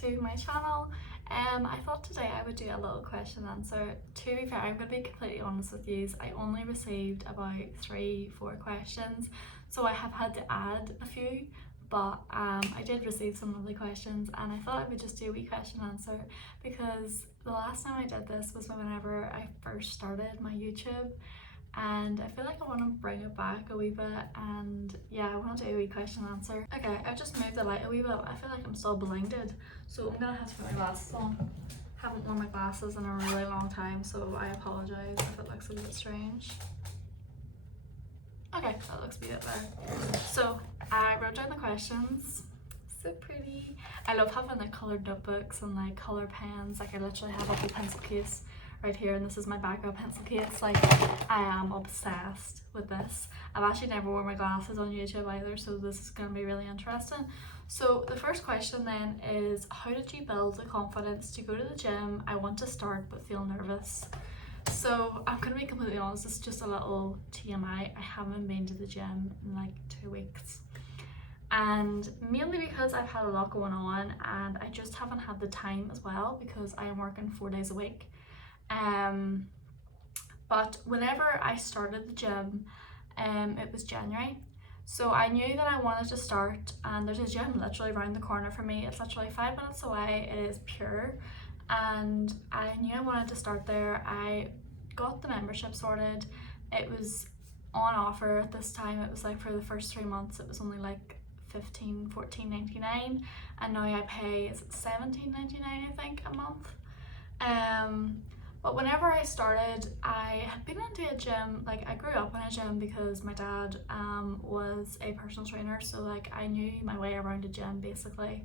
to my channel. I thought today I would do a little question and answer. To be fair, I'm going to be completely honest with you, I only received about 3-4 questions, so I have had to add a few, but I did receive some lovely questions and I thought I would just do a wee question and answer, because the last time I did this was whenever I first started my YouTube, and I feel like I want to bring it back a wee bit, and yeah, I want to do a wee question and answer. Okay, I've just moved the light a wee bit. I feel like I'm still blinded, so I'm gonna have to put my glasses on. Haven't worn my glasses in a really long time, so I apologise if it looks a bit strange. Okay, that looks a bit better. So I wrote down the questions. So pretty. I love having like coloured notebooks and like colour pens. Like I literally have a whole pencil case right here, and this is my backup pencil case. Like I am obsessed with this. I've actually never worn my glasses on YouTube either, so this is going to be really interesting. So the first question then is, how did you build the confidence to go to the gym? I want to start but feel nervous. So I'm going to be completely honest, it's just a little TMI. I haven't been to the gym in like 2 weeks. And mainly because I've had a lot going on and I just haven't had the time as well, because I am working 4 days a week. But whenever I started the gym, it was January, so I knew that I wanted to start, and there's a gym literally around the corner from me. It's literally 5 minutes away. It is pure, and I knew I wanted to start there. I got the membership sorted. It was on offer at this time. It was like for the first 3 months it was only like $14.99, and now I pay, is it $17.99 I think a month. But whenever I started, I had been into a gym. Like I grew up in a gym because my dad was a personal trainer, so like I knew my way around a gym basically.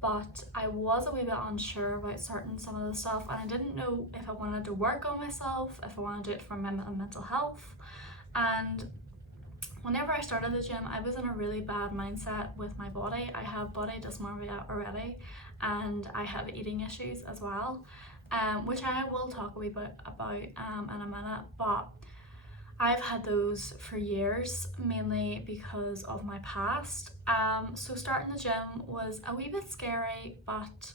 But I was a wee bit unsure about some of the stuff, and I didn't know if I wanted to work on myself, if I wanted to do it for my mental health. And whenever I started the gym, I was in a really bad mindset with my body. I have body dysmorphia already, and I have eating issues as well. Which I will talk a wee bit about in a minute, but I've had those for years, mainly because of my past. So starting the gym was a wee bit scary, but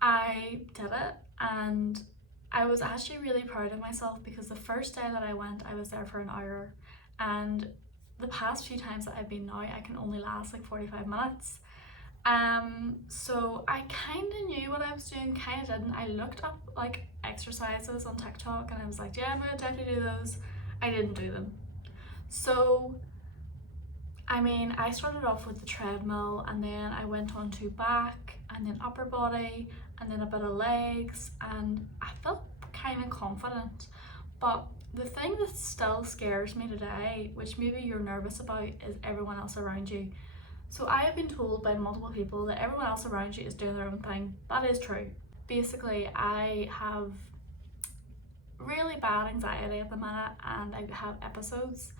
I did it, and I was actually really proud of myself, because the first day that I went, I was there for an hour, and the past few times that I've been now, I can only last like 45 minutes. So I kind of knew what I was doing, kind of didn't. I looked up like exercises on TikTok and I was like, yeah, I'm gonna definitely do those. I didn't do them. So I mean, I started off with the treadmill, and then I went on to back, and then upper body, and then a bit of legs, and I felt kind of confident. But the thing that still scares me today, which maybe you're nervous about, is everyone else around you. So I have been told by multiple people that everyone else around you is doing their own thing. That is true. Basically, I have really bad anxiety at the minute, and I have episodes,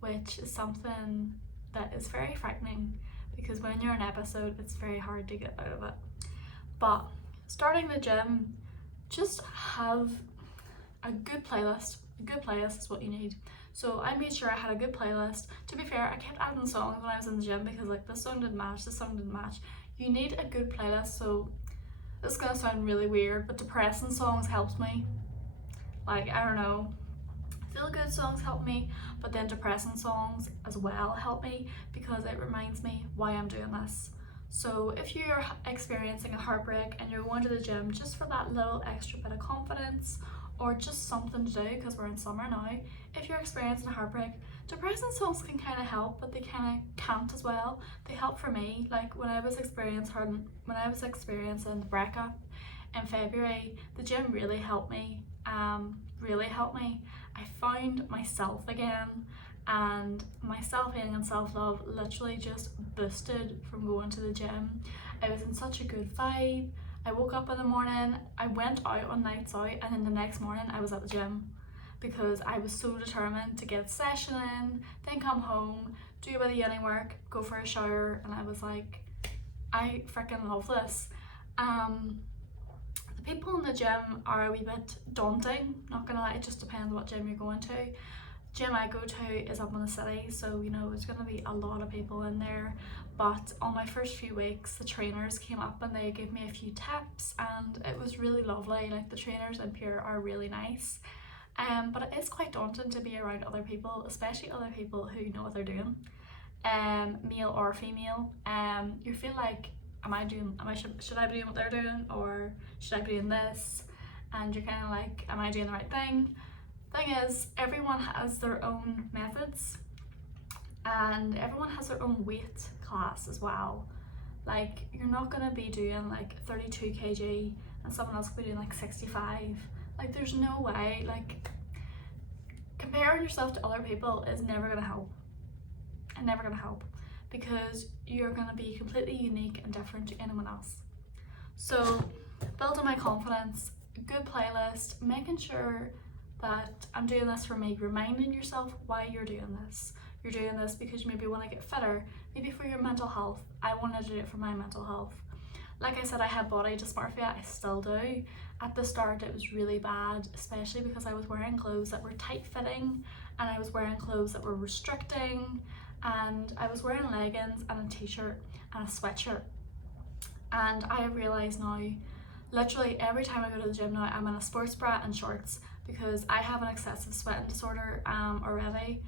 which is something that is very frightening, because when you're in an episode, it's very hard to get out of it. But starting the gym, just have a good playlist. A good playlist is what you need. So I made sure I had a good playlist. To be fair, I kept adding songs when I was in the gym, because like this song didn't match, this song didn't match. You need a good playlist. So this is gonna sound really weird, but depressing songs helps me. Like, I don't know, feel good songs help me, but then depressing songs as well help me, because it reminds me why I'm doing this. So if you're experiencing a heartbreak and you're going to the gym just for that little extra bit of confidence, or just something to do, because we're in summer now, if you're experiencing a heartbreak, depressing songs can kind of help, but they kind of can't as well. They help for me. Like when I was experiencing the breakup in February, the gym really helped me. I found myself again, and my self-hating and self-love literally just boosted from going to the gym. I was in such a good vibe. I woke up in the morning, I went out on nights out, and then the next morning I was at the gym, because I was so determined to get a session in, then come home, do a bit of uni work, go for a shower, and I was like, I freaking love this. The people in the gym are a wee bit daunting, not gonna lie, it just depends what gym you're going to. gym I go to is up in the city, so you know there's gonna be a lot of people in there. But on my first few weeks, the trainers came up and they gave me a few tips, and it was really lovely. Like, the trainers in Pure are really nice. But it is quite daunting to be around other people, especially other people who know what they're doing, male or female. You feel like, should I be doing what they're doing, or should I be doing this? And you're kind of like, am I doing the right thing? Thing is, everyone has their own methods, and everyone has their own weight class as well. Like, you're not gonna be doing like 32 kg and someone else will be doing like 65. Like, there's no way. Like, comparing yourself to other people is never gonna help. And never gonna help, because you're gonna be completely unique and different to anyone else. So, building my confidence, good playlist, making sure that I'm doing this for me, reminding yourself why you're doing this. You're doing this because you maybe want to get fitter, maybe for your mental health. I wanted to do it for my mental health. Like I said, I had body dysmorphia, I still do. At the start it was really bad, especially because I was wearing clothes that were tight fitting, and I was wearing clothes that were restricting, and I was wearing leggings and a t-shirt and a sweatshirt. And I realised now, literally every time I go to the gym now, I'm in a sports bra and shorts, because I have an excessive sweating disorder already,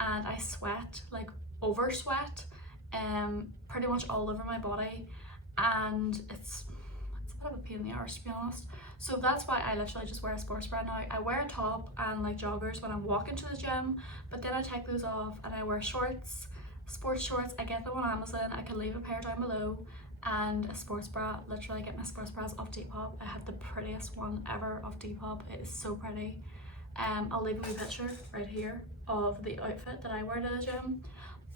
and I sweat, like over sweat, pretty much all over my body, and it's a bit of a pain in the arse, to be honest. So that's why I literally just wear a sports bra now. I wear a top and like joggers when I'm walking to the gym, but then I take those off and I wear shorts, sports shorts. I get them on Amazon. I can leave a pair down below, and a sports bra. Literally, I get my sports bras off Depop. I have the prettiest one ever off Depop. It is so pretty. I'll leave a wee picture right here of the outfit that I wear to the gym.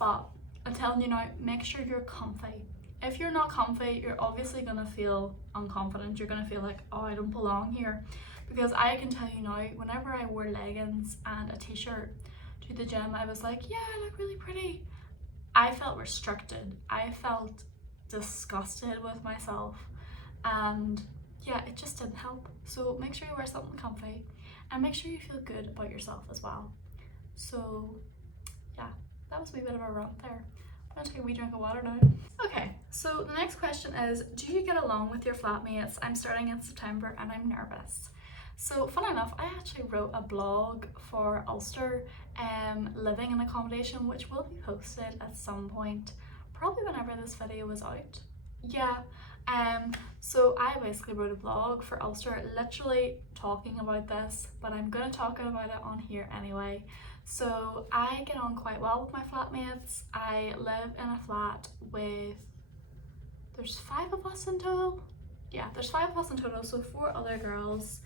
But I'm telling you now, make sure you're comfy. If you're not comfy, you're obviously gonna feel unconfident. You're gonna feel like, oh, I don't belong here. Because I can tell you now, whenever I wore leggings and a t-shirt to the gym, I was like, yeah, I look really pretty. I felt restricted. I felt disgusted with myself, and yeah, it just didn't help. So make sure you wear something comfy, and make sure you feel good about yourself as well. So yeah, that was a wee bit of a rant there. I'm gonna take a wee drink of water now. Okay, so the next question is, do you get along with your flatmates? I'm starting in September and I'm nervous. So fun enough, I actually wrote a blog for Ulster living and accommodation, which will be posted at some point, probably whenever this video is out. Yeah, so I basically wrote a blog for Ulster literally talking about this, but I'm gonna talk about it on here anyway. So I get on quite well with my flatmates. I live in a flat with, there's 5 of us in total. Yeah, there's 5 of us in total, so 4 other girls,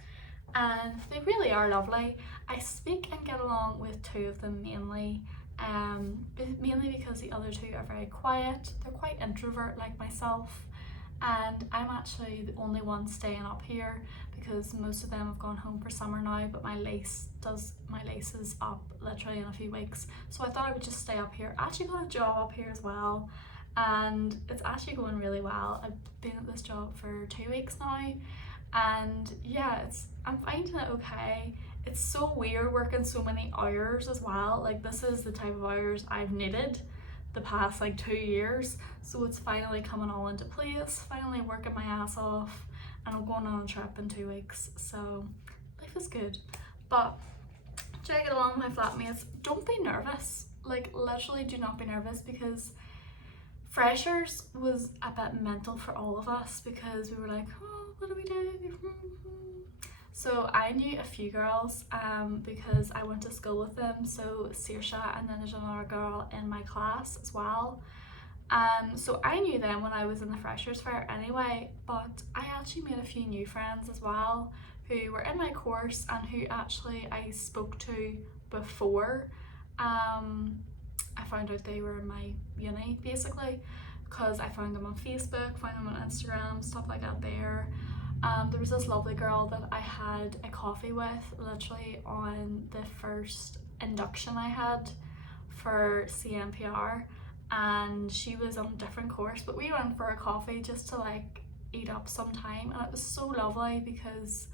and they really are lovely. I speak and get along with 2 of them mainly, mainly because the other 2 are very quiet. They're quite introvert like myself, and I'm actually the only one staying up here because most of them have gone home for summer now, but my lease is up literally in a few weeks, so I thought I would just stay up here. I actually got a job up here as well, and it's actually going really well. I've been at this job for 2 weeks now, and yeah, I'm finding it okay. It's so weird working so many hours as well. Like, this is the type of hours I've needed the past like 2 years, so it's finally coming all into place, finally working my ass off, and I'm going on a trip in 2 weeks, so life is good. But do I get along with my flatmates? Don't be nervous. Like, literally do not be nervous, because freshers was a bit mental for all of us, because we were like, oh, what do we do? So I knew a few girls because I went to school with them, so Saoirse, and then there's another girl in my class as well. So I knew them when I was in the freshers fair anyway, but I actually made a few new friends as well who were in my course and who actually I spoke to before I found out they were in my uni, basically, because I found them on Facebook, found them on Instagram, stuff like that there. There was this lovely girl that I had a coffee with literally on the first induction I had for CMPR, and she was on a different course, but we went for a coffee just to like eat up some time, and it was so lovely because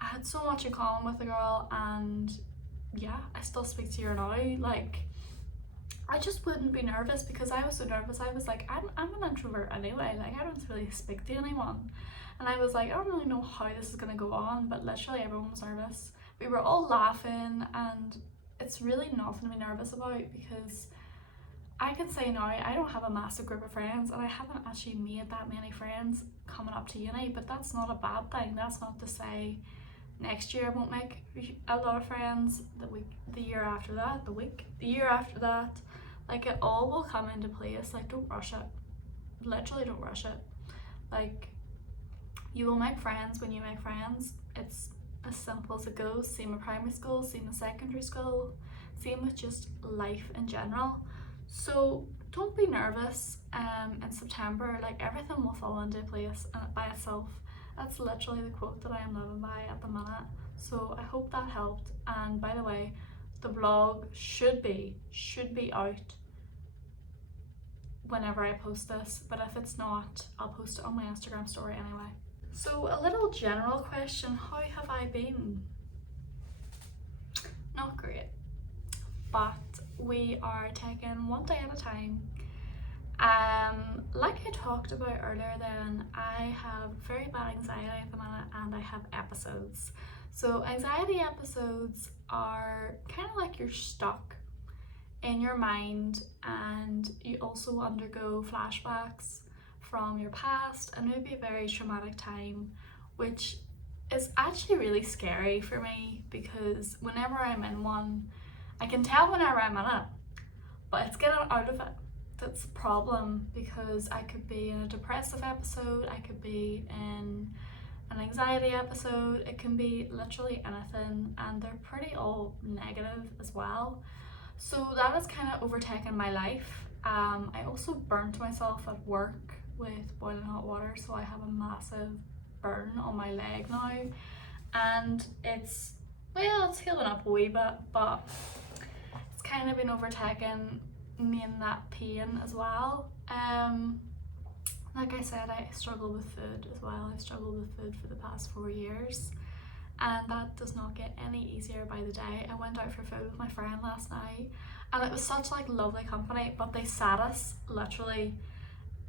I had so much in common with the girl, and yeah, I still speak to her now. Like, I just wouldn't be nervous because I was so nervous. I was like, I'm an introvert anyway. Like, I don't really speak to anyone. And I was like, I don't really know how this is going to go on, but literally everyone was nervous. We were all laughing, and it's really nothing to be nervous about because I can say now I don't have a massive group of friends, and I haven't actually made that many friends coming up to uni, but that's not a bad thing. That's not to say next year I won't make a lot of friends, the year after that, the year after that. Like, it all will come into place. Like, don't rush it. Literally don't rush it. Like, you will make friends when you make friends. It's as simple as it goes. Same with primary school, same with secondary school, same with just life in general. So don't be nervous. In September, like, everything will fall into place by itself. That's literally the quote that I am living by at the minute. So I hope that helped. And by the way, the vlog should be out whenever I post this, but if it's not, I'll post it on my Instagram story anyway. So a little general question, how have I been? Not great, but we are taking one day at a time. Like I talked about earlier then, I have very bad anxiety at the minute, and I have episodes. So anxiety episodes are kind of like you're stuck in your mind, and you also undergo flashbacks from your past and maybe a very traumatic time, which is actually really scary for me because whenever I'm in one, I can tell whenever I'm in it, but it's getting out of it that's the problem, because I could be in a depressive episode, I could be in an anxiety episode, it can be literally anything, and they're pretty all negative as well. So that has kind of overtaken my life. I also burnt myself at work with boiling hot water, so I have a massive burn on my leg now, and it's healing up a wee bit, but it's kind of been overtaken me in that pain as well. Like I said, I struggle with food as well. I've struggled with food for the past 4 years, and that does not get any easier by the day. I went out for food with my friend last night, and it was such like lovely company, but they sat us literally,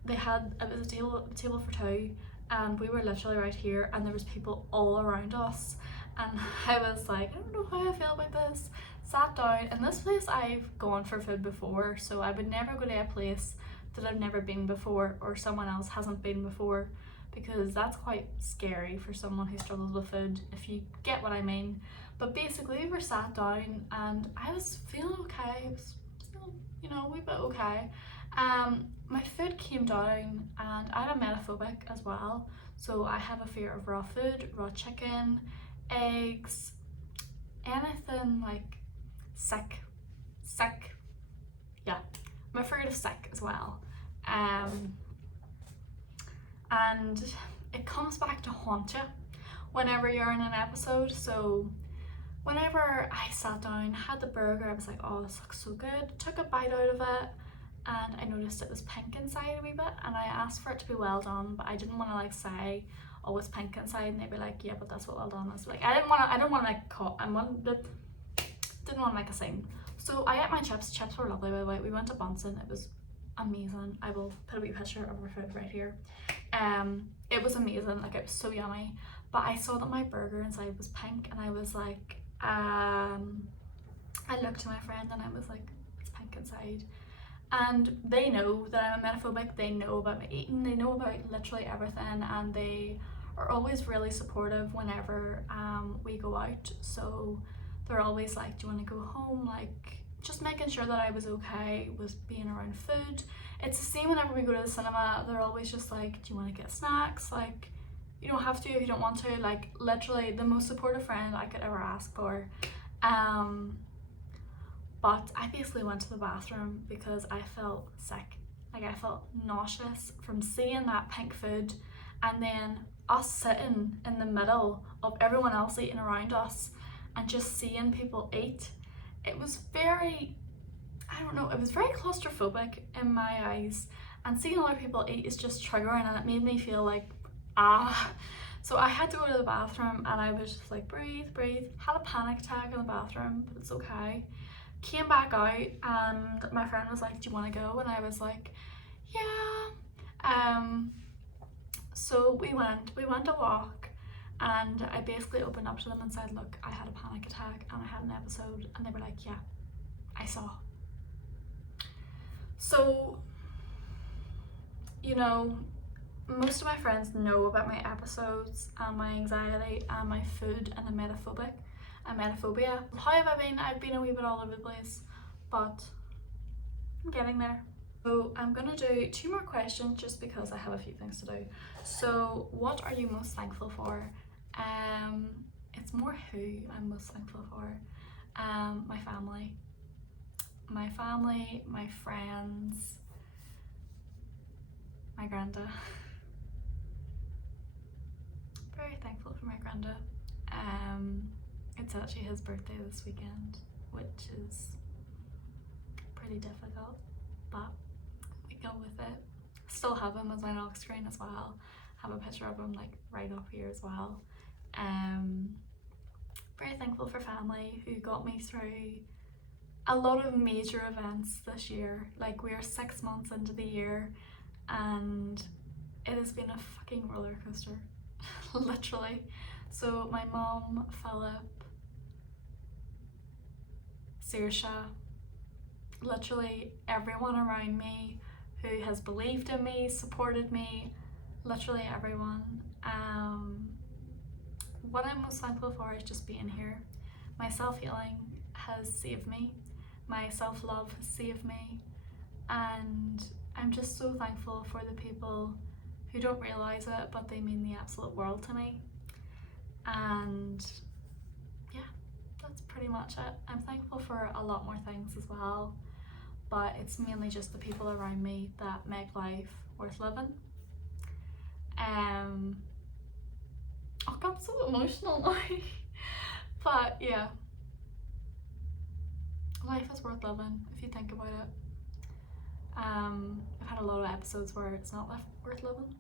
it was a table for two, and we were literally right here, and there was people all around us, and I was like, I don't know how I feel about this. Sat down, and this place I've gone for food before, so I would never go to a place that I've never been before or someone else hasn't been before, because that's quite scary for someone who struggles with food, if you get what I mean. But basically we were sat down, and I was feeling okay. I was feeling, a wee bit okay. My food came down, and I'm emetophobic as well, so I have a fear of raw food, raw chicken, eggs, anything like sick, yeah, I'm afraid of sick as well. And it comes back to haunt you whenever you're in an episode. So whenever I sat down, had the burger, I was like, oh, this looks so good, took a bite out of it, and I noticed it was pink inside a wee bit, and I asked for it to be well done, but I didn't want to like say, oh, it's pink inside, and they'd be like, yeah, but that's what well done is. Like, I didn't want to didn't want to make a scene. So I ate my chips. Chips were lovely, by the way. We went to Bunsen. It was amazing. I will put a wee picture of our food right here. It was amazing. Like, it was so yummy. But I saw that my burger inside was pink, and I was like, I looked to my friend, and I was like, it's pink inside. And they know that I'm emetophobic. They know about my eating. They know about literally everything, and they are always really supportive whenever we go out. So they're always like, do you want to go home? Like, just making sure that I was okay with being around food. It's the same whenever we go to the cinema. They're always just like, do you want to get snacks? Like, you don't have to if you don't want to. Like, literally the most supportive friend I could ever ask for. But I basically went to the bathroom because I felt sick. Like, I felt nauseous from seeing that pink food, and then us sitting in the middle of everyone else eating around us, and just seeing people eat. It was very, it was very claustrophobic in my eyes, and seeing other people eat is just triggering, and it made me feel like, So I had to go to the bathroom and I was just like, breathe, breathe. Had a panic attack in the bathroom, but it's okay. Came back out and my friend was like, do you want to go? And I was like, yeah. So we went a walk, and I basically opened up to them and said, look, I had a panic attack and I had an episode, and they were like, yeah, I saw. So, you know, most of my friends know about my episodes and my anxiety and my food and emetophobia. How have I been? I've been a wee bit all over the place, but I'm getting there. So I'm gonna do 2 more questions just because I have a few things to do. So what are you most thankful for? It's more who I'm most thankful for. My family, my friends, my granda. Very thankful for my granda. It's actually his birthday this weekend, which is pretty difficult, but we go with it. Still have him as my lock screen as well. Have a picture of him like right up here as well. Very thankful for family who got me through a lot of major events this year. Like, we're 6 months into the year and it has been a fucking roller coaster. Literally. So my mom, Philip, Saoirse, literally everyone around me who has believed in me, supported me, literally everyone. What I'm most thankful for is just being here. My self-healing has saved me. My self-love has saved me. And I'm just so thankful for the people who don't realise it, but they mean the absolute world to me. And yeah, that's pretty much it. I'm thankful for a lot more things as well, but it's mainly just the people around me that make life worth living. Oh God, I'm so emotional now. But yeah, life is worth living if you think about it. I've had a lot of episodes where it's not worth living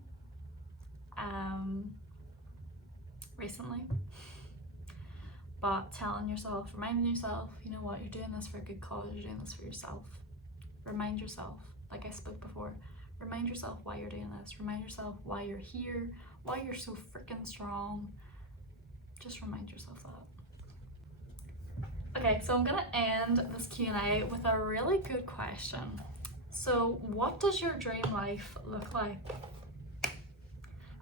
recently, but reminding yourself, you know what, you're doing this for a good cause, you're doing this for yourself. Remind yourself, like I spoke before, remind yourself why you're doing this, remind yourself why you're here, why you're so freaking strong. Just remind yourself that. Okay, so I'm gonna end this Q&A with a really good question. So what does your dream life look like?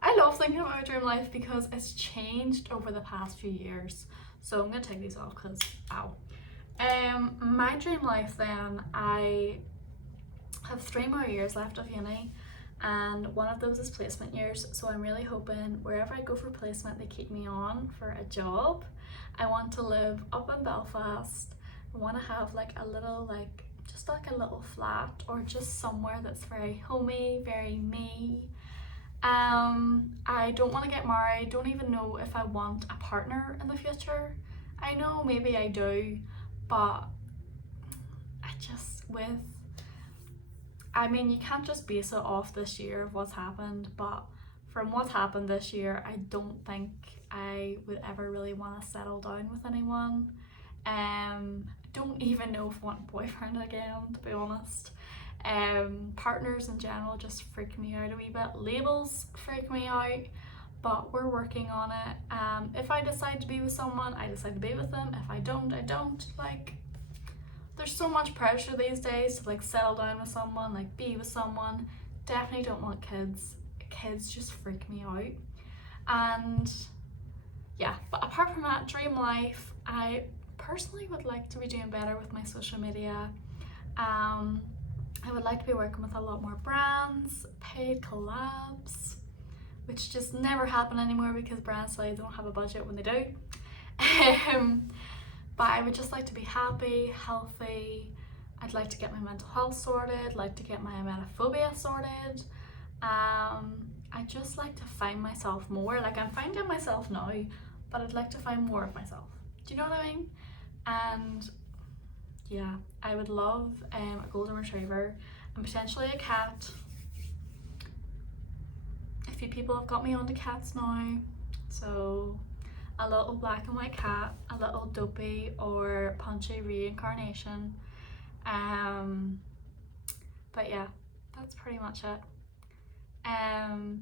I love thinking about my dream life because it's changed over the past few years. So I'm gonna take these off because ow. My dream life then, I have 3 more years left of uni, and one of those is placement years. So I'm really hoping wherever I go for placement, they keep me on for a job. I want to live up in Belfast. I want to have like a little just like a little flat, or just somewhere that's very homey, very me. I don't want to get married. Don't even know if I want a partner in the future. I know maybe I do, but I mean, you can't just base it off this year of what's happened, but from what's happened this year, I don't think I would ever really want to settle down with anyone. Don't even know if I want a boyfriend again, to be honest. Partners in general just freak me out a wee bit. Labels freak me out, but we're working on it. If I decide to be with someone, I decide to be with them. If I don't, I don't. Like, there's so much pressure these days to like settle down with someone, like be with someone. Definitely don't want kids. Kids just freak me out. And yeah, but apart from that, dream life, I personally would like to be doing better with my social media. I would like to be working with a lot more brands, paid collabs, which just never happen anymore because brands say they don't have a budget when they do. But I would just like to be happy, healthy. I'd like to get my mental health sorted, like to get my emetophobia sorted. I just like to find myself more. Like, I'm finding myself now, but I'd like to find more of myself. Do you know what I mean? And yeah, I would love a golden retriever and potentially a cat. A few people have got me onto cats now. So a little black and white cat, a little dopey or punchy reincarnation. But yeah, that's pretty much it.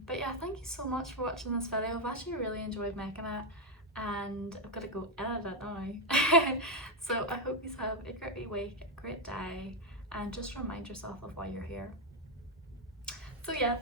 But yeah, thank you so much for watching this video. I've actually really enjoyed making it, and I've got to go edit it now. So I hope you have a great week, a great day, and just remind yourself of why you're here. So yeah,